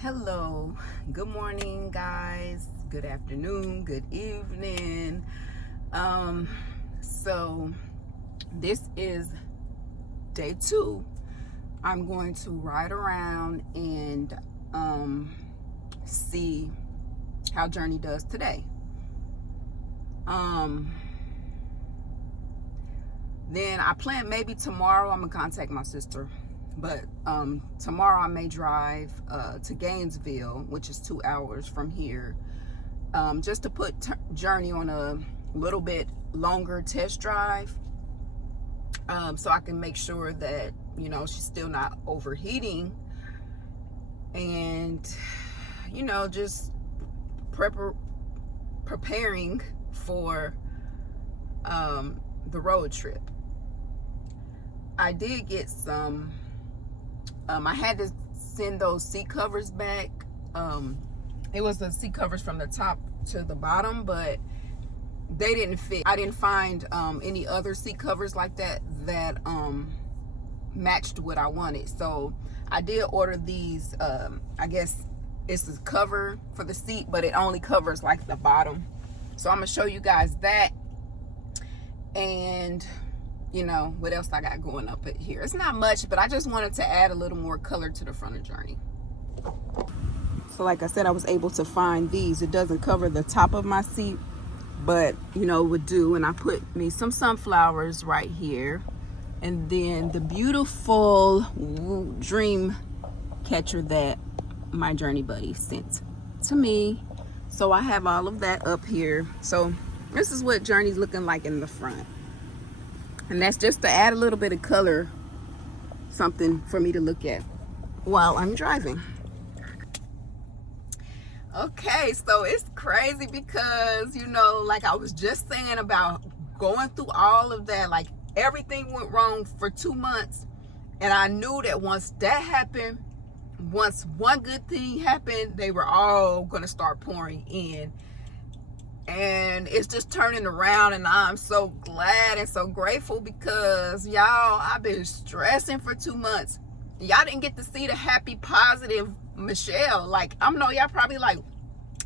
Hello, good morning guys, good afternoon, good evening. So this is day 2. I'm going to ride around and see how Journey does today. Then I plan maybe tomorrow I'm gonna contact my sister, but tomorrow I may drive to Gainesville, which is 2 hours from here, just to put Journey on a little bit longer test drive, so I can make sure that she's still not overheating, and just preparing for the road trip. I did get some, I had to send those seat covers back. It was the seat covers from the top to the bottom, but they didn't fit. I didn't find any other seat covers like that matched what I wanted. So I did order these, I guess it's a cover for the seat, but it only covers like the bottom. So I'm gonna show you guys that, and what else I got going up here. It's not much, but I just wanted to add a little more color to the front of Journey. So like I said, I was able to find these. It doesn't cover the top of my seat, but it would do. And I put me some sunflowers right here, and then the beautiful dream catcher that my Journey buddy sent to me. So I have all of that up here. So this is what Journey's looking like in the front. And that's just to add a little bit of color, something for me to look at while I'm driving. Okay, so it's crazy because, like I was just saying about going through all of that, like everything went wrong for 2 months. And I knew that once that happened, once one good thing happened, they were all going to start pouring in. And it's just turning around, and I'm so glad and so grateful because y'all, I've been stressing for 2 months. Y'all didn't get to see the happy, positive Michelle. Like, I know y'all probably like,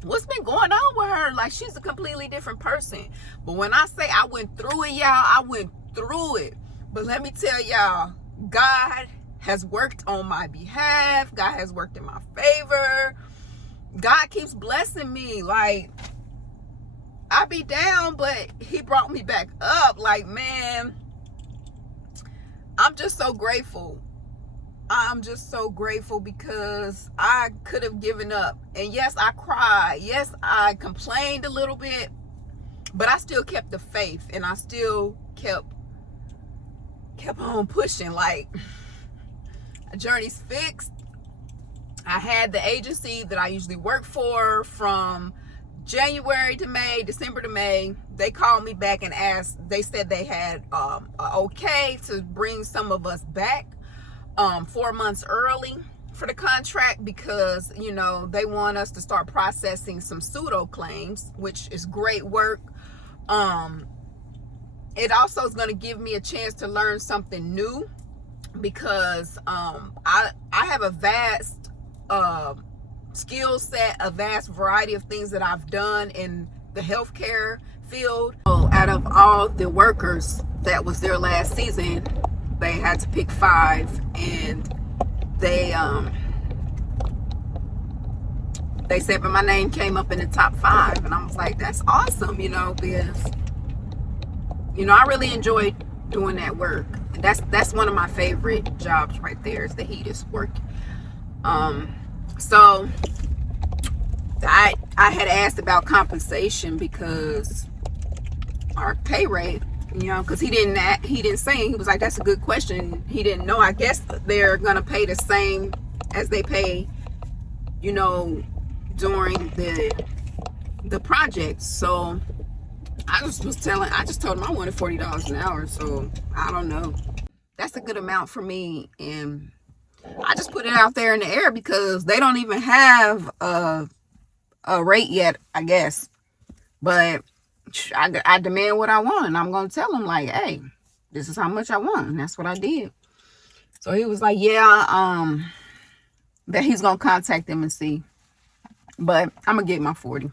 what's been going on with her? Like, she's a completely different person. But when I say I went through it, y'all, I went through it. But let me tell y'all, God has worked on my behalf. God has worked in my favor. God keeps blessing me. Like, I be down, but he brought me back up. Like, man, I'm just so grateful. I'm just so grateful because I could have given up. And yes, I cried. Yes, I complained a little bit, but I still kept the faith, and I still kept on pushing. Like, Journey's fixed. I had the agency that I usually work for from January to May, December to May. They called me back and asked, they said they had okay to bring some of us back 4 months early for the contract because they want us to start processing some pseudo claims, which is great work. It also is going to give me a chance to learn something new because I have a vast skill set, a vast variety of things that I've done in the healthcare field. So out of all the workers that was there last season, they had to pick 5, and they said, but my name came up in the top 5, and I was like, that's awesome, because I really enjoyed doing that work. That's one of my favorite jobs right there, is the HEDIS work. So I had asked about compensation because our pay rate, because he didn't say. He was like, that's a good question. He didn't know. I guess they're gonna pay the same as they pay, during the project. So I just told him I wanted $40 an hour. So I don't know. That's a good amount for me, and I just put it out there in the air because they don't even have a rate yet, I guess. But I demand what I want, and I'm going to tell them, like, hey, this is how much I want. And that's what I did. So he was like, yeah, that he's gonna contact them and see. But I'm gonna get my 40.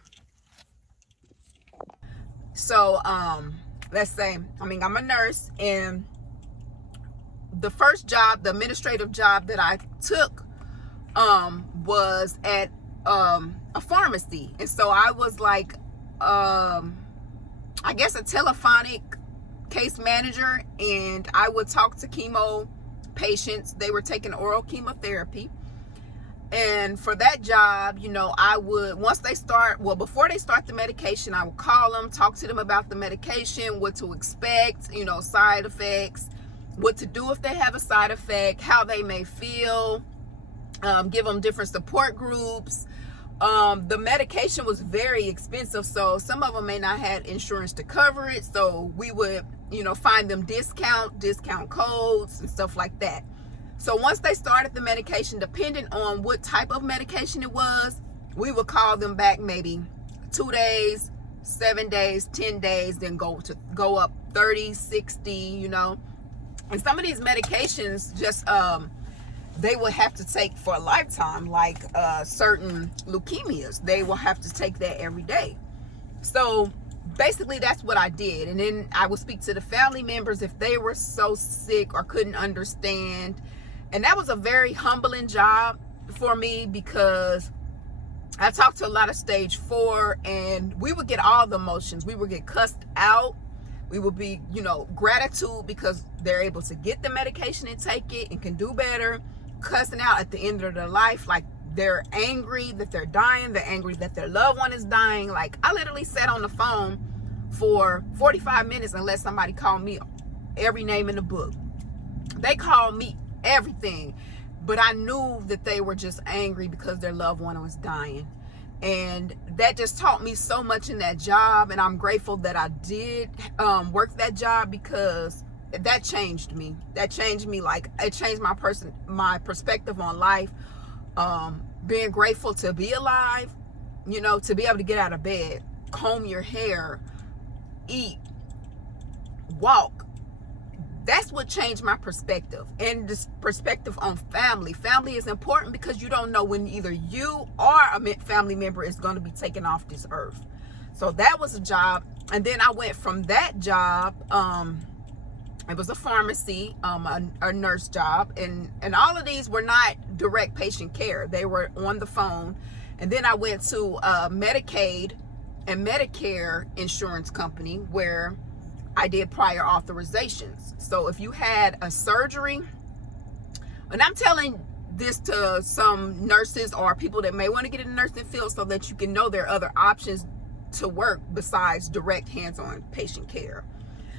So let's say, I'm a nurse, and the first job, the administrative job that I took was at a pharmacy. And so I was like I guess a telephonic case manager, and I would talk to chemo patients. They were taking oral chemotherapy. And for that job, I would, before they start the medication, I would call them, talk to them about the medication, what to expect, side effects, what to do if they have a side effect, how they may feel, give them different support groups. The medication was very expensive, so some of them may not have insurance to cover it. So we would, find them discount codes and stuff like that. So once they started the medication, depending on what type of medication it was, we would call them back maybe 2 days, 7 days, 10 days, then go up 30, 60, And some of these medications just they will have to take for a lifetime, like certain leukemias. They will have to take that every day. So basically that's what I did. And then I would speak to the family members if they were so sick or couldn't understand. And that was a very humbling job for me, because I talked to a lot of stage 4, and we would get all the emotions. We would get cussed out. We would be, gratitude because they're able to get the medication and take it and can do better. Cussing out at the end of their life, like they're angry that they're dying. They're angry that their loved one is dying. Like, I literally sat on the phone for 45 minutes and let somebody call me every name in the book. They called me everything, but I knew that they were just angry because their loved one was dying. And that just taught me so much in that job, and I'm grateful that I did work that job, because that changed me. Like, it changed my perspective on life. Being grateful to be alive, to be able to get out of bed, comb your hair, eat, walk. That's what changed my perspective, and this perspective on family. Family is important because you don't know when either you or a family member is going to be taken off this earth. So that was a job. And then I went from that job, it was a pharmacy, a nurse job, and all of these were not direct patient care. They were on the phone. And then I went to a Medicaid and Medicare insurance company where I did prior authorizations. So if you had a surgery, and I'm telling this to some nurses or people that may want to get in the nursing field so that you can know there are other options to work besides direct hands-on patient care.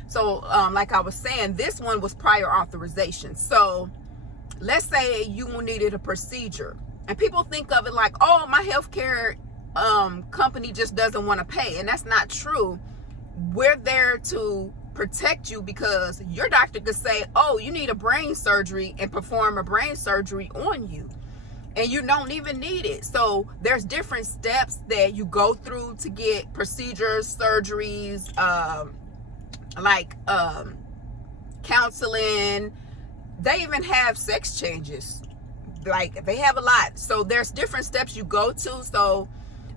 So like I was saying, this one was prior authorization. So let's say you needed a procedure, and people think of it like, oh, my healthcare company just doesn't want to pay. And that's not true. We're there to protect you, because your doctor could say, oh, you need a brain surgery, and perform a brain surgery on you, and you don't even need it. So there's different steps that you go through to get procedures, surgeries, like counseling. They even have sex changes. Like, they have a lot. So there's different steps you go to. So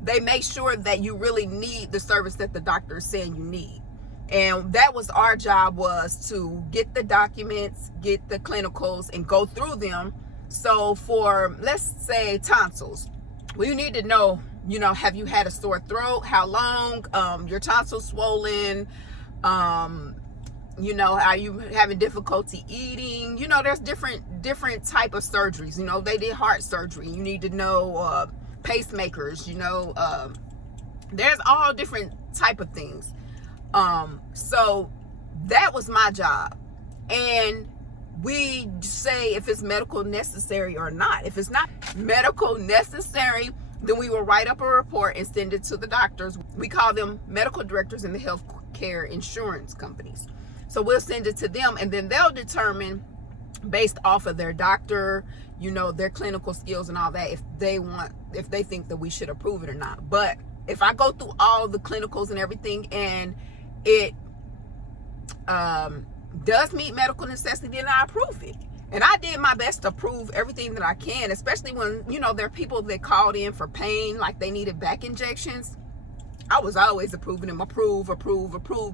they make sure that you really need the service that the doctor is saying you need. And that was our job, was to get the documents, get the clinicals, and go through them. So for, let's say, tonsils, well, you need to know, have you had a sore throat? How long? Your tonsils swollen? Are you having difficulty eating? There's different type of surgeries. They did heart surgery. You need to know pacemakers. There's all different type of things. So that was my job. And we say if it's medical necessary or not. If it's not medical necessary, then we will write up a report and send it to the doctors. We call them medical directors in the healthcare insurance companies. So we'll send it to them, and then they'll determine, based off of their doctor, their clinical skills and all that, if they think that we should approve it or not. But if I go through all the clinicals and everything, and it does meet medical necessity, then I approve it. And I did my best to prove everything that I can, especially when, you know, there are people that called in for pain, like they needed back injections. I was always approving them, approve,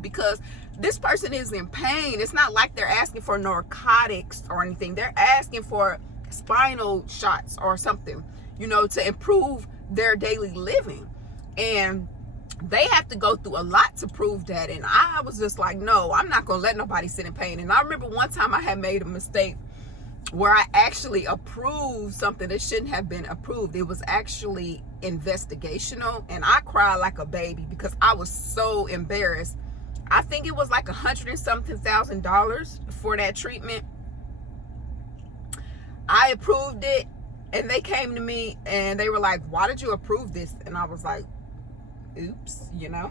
because this person is in pain. It's not like they're asking for narcotics or anything. They're asking for spinal shots or something, you know, to improve their daily living. And they have to go through a lot to prove that. And I was just like, no, I'm not going to let nobody sit in pain. And I remember one time I had made a mistake where I actually approved something that shouldn't have been approved. It was actually investigational, and I cried like a baby because I was so embarrassed. I think it was like $100 and something thousand for that treatment. I approved it, and they came to me and they were like, why did you approve this? And I was like, oops, you know.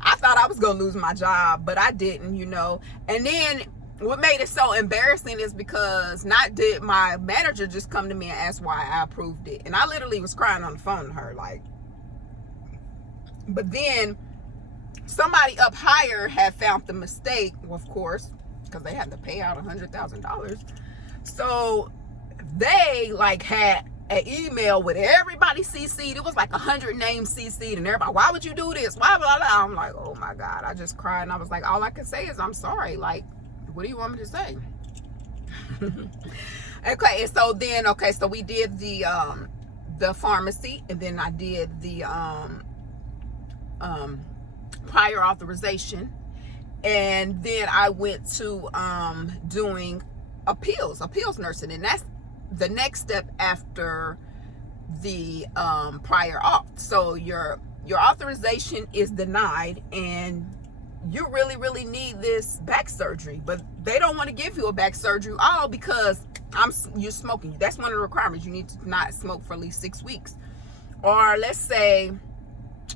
I thought I was gonna lose my job, but I didn't, you know. And then what made it so embarrassing is because not did my manager just come to me and ask why I approved it. And I literally was crying on the phone to her, like, but then somebody up higher had found the mistake, of course, because they had to pay out $100,000. So they like had an email with everybody CC'd. It was like 100 names CC'd, and everybody, why would you do this? Why, blah, blah. I'm like, oh my God. I just cried, and I was like, all I can say is I'm sorry. Like, what do you want me to say? Okay, and so then, okay, so we did the pharmacy, and then I did the prior authorization, and then I went to doing appeals nursing, and that's the next step after the prior auth. So your authorization is denied, and you really need this back surgery, but they don't want to give you a back surgery, all because you're smoking. That's one of the requirements. You need to not smoke for at least 6 weeks. Or let's say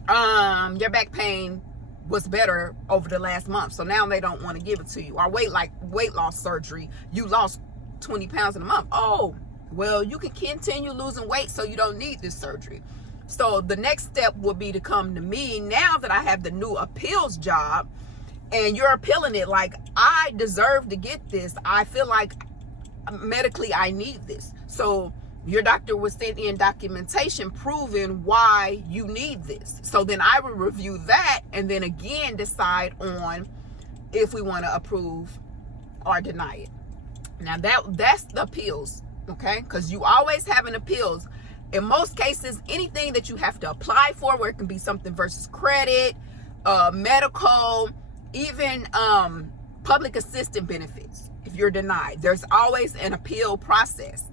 your back pain was better over the last month, so now they don't want to give it to you. Or weight loss surgery, you lost 20 pounds in a month. Oh, well, you can continue losing weight, so you don't need this surgery. So the next step would be to come to me now that I have the new appeals job, and you're appealing it like, I deserve to get this. I feel like medically I need this. So your doctor will send in documentation proving why you need this. So then I will review that and then again decide on if we want to approve or deny it. Now that's the appeals, okay? Because you always have an appeals. In most cases, anything that you have to apply for, where it can be something versus credit, medical, even public assistance benefits, if you're denied, there's always an appeal process.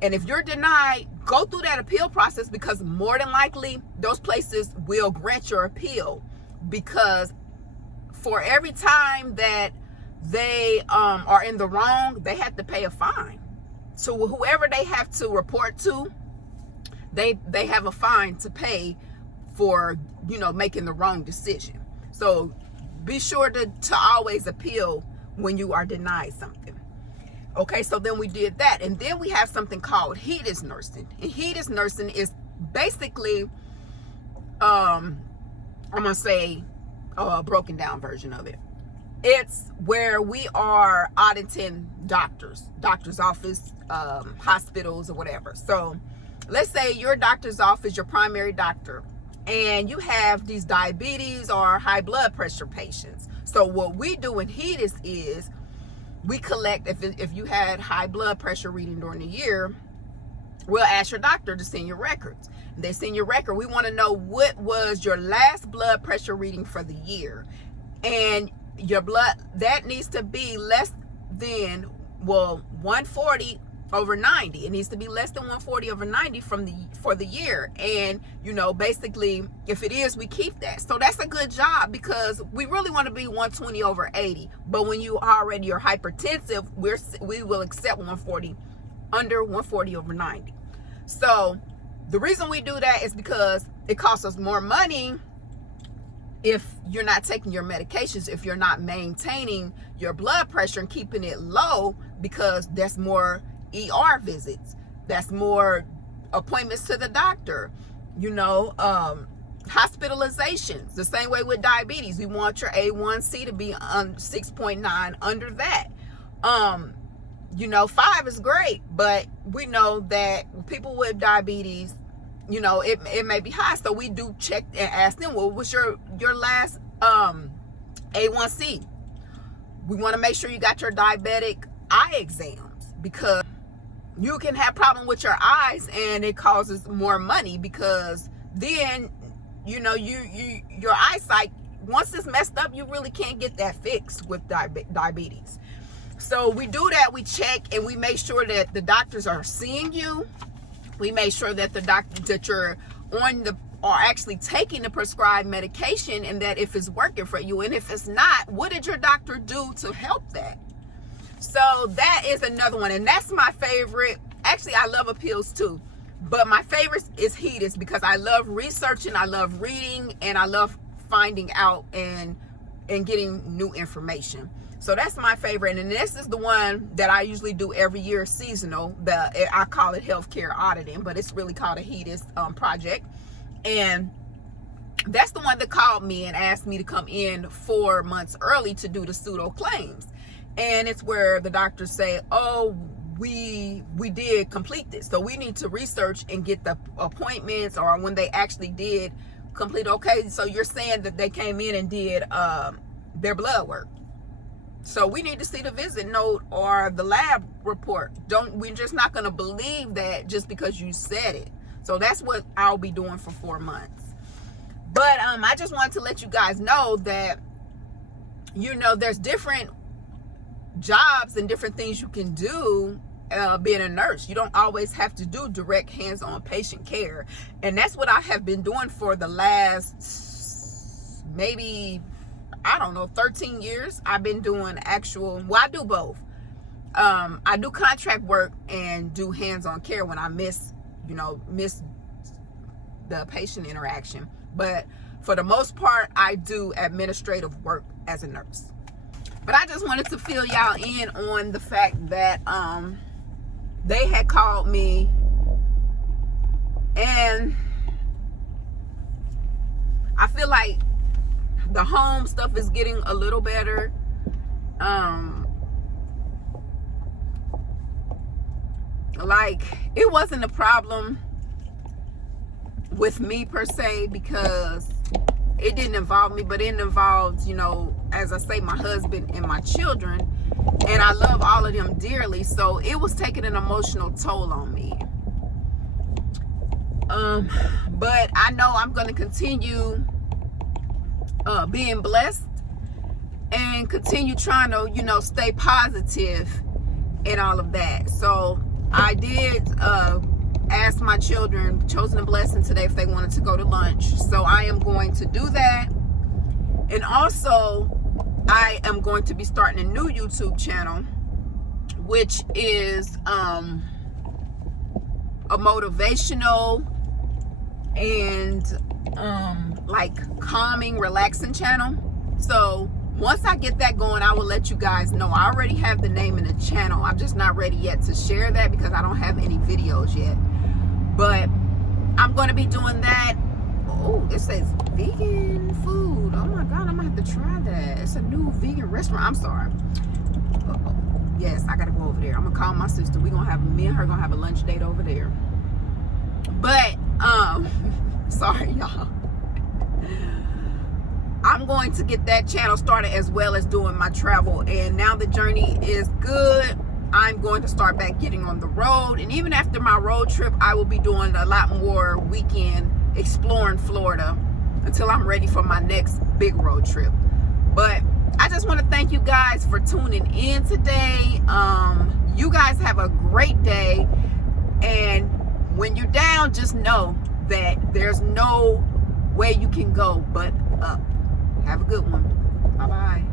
And if you're denied, go through that appeal process, because more than likely those places will grant your appeal, because for every time that they are in the wrong, they have to pay a fine. So whoever they have to report to, they have a fine to pay for, you know, making the wrong decision. So be sure to always appeal when you are denied something. Okay, so then we did that, and then we have something called HEDIS nursing. And HEDIS nursing is basically, I'm gonna say a broken down version of it. It's where we are auditing doctor's office, hospitals, or whatever. So let's say your doctor's office, your primary doctor, and you have these diabetes or high blood pressure patients. So what we do in HEDIS is we collect, if you had high blood pressure reading during the year, we'll ask your doctor to send your records. They send your record. We want to know what was your last blood pressure reading for the year. And your blood, that needs to be less than, 140 over 90. It needs to be less than 140 over 90 for the year. And, you know, basically, if it is, we keep that. So that's a good job, because we really want to be 120 over 80. But when you already are hypertensive, we will accept 140 under 140 over 90. So the reason we do that is because it costs us more money if you're not taking your medications, if you're not maintaining your blood pressure and keeping it low, because that's more ER visits, that's more appointments to the doctor, you know, hospitalizations. The same way with diabetes, we want your A1C to be on 6.9, under that. You know, 5 is great, but we know that people with diabetes, you know, it may be high. So we do check and ask them, well, what's your last A1C? We want to make sure you got your diabetic eye exams, because you can have problem with your eyes and it causes more money, because then, you know, your eyesight, once it's messed up, you really can't get that fixed with diabetes. So we do that. We check and we make sure that the doctors are seeing you. We make sure that that you're on the, or actually taking the prescribed medication, and that if it's working for you, and if it's not, what did your doctor do to help that? So that is another one, and that's my favorite. Actually, I love appeals too, but my favorite is HEDIS, because I love researching, I love reading, and I love finding out and getting new information. So that's my favorite, and this is the one that I usually do every year, seasonal. I call it healthcare auditing, but it's really called a HEDIS project. And that's the one that called me and asked me to come in 4 months early to do the pseudo claims. And it's where the doctors say, oh, we did complete this, so we need to research and get the appointments, or when they actually did complete. Okay, so you're saying that they came in and did their blood work, so we need to see the visit note or the lab report. We're just not going to believe that just because you said it. So that's what I'll be doing for 4 months. But I just wanted to let you guys know that, you know, there's different jobs and different things you can do being a nurse. You don't always have to do direct hands-on patient care. And that's what I have been doing for the last, maybe, I don't know, 13 years. I've been doing actual, well, I do both. I do contract work and do hands-on care when I miss the patient interaction. But for the most part, I do administrative work as a nurse. But I just wanted to fill y'all in on the fact that they had called me, and I feel like the home stuff is getting a little better. Like, it wasn't a problem with me per se, because it didn't involve me, but it involved, you know, as I say, my husband and my children, and I love all of them dearly. So it was taking an emotional toll on me. But I know I'm going to continue being blessed and continue trying to, you know, stay positive and all of that. So I did ask my children, chosen a blessing today, if they wanted to go to lunch. So I am going to do that. And also, I am going to be starting a new YouTube channel, which is a motivational and like calming, relaxing channel. So once I get that going, I will let you guys know. I already have the name of the channel. I'm just not ready yet to share that because I don't have any videos yet. But I'm going to be doing that. Oh, it says vegan food. Oh my God, I'm going to have to try that. It's a new vegan restaurant. I'm sorry. Uh-oh. Yes, I got to go over there. I'm going to call my sister. Me and her going to have a lunch date over there. But, sorry, y'all. I'm going to get that channel started, as well as doing my travel. And now the journey is good. I'm going to start back getting on the road. And even after my road trip, I will be doing a lot more weekend exploring Florida until I'm ready for my next big road trip. But I just want to thank you guys for tuning in today. You guys have a great day. And when you're down, just know that there's no way you can go but up. Have a good one. Bye-bye.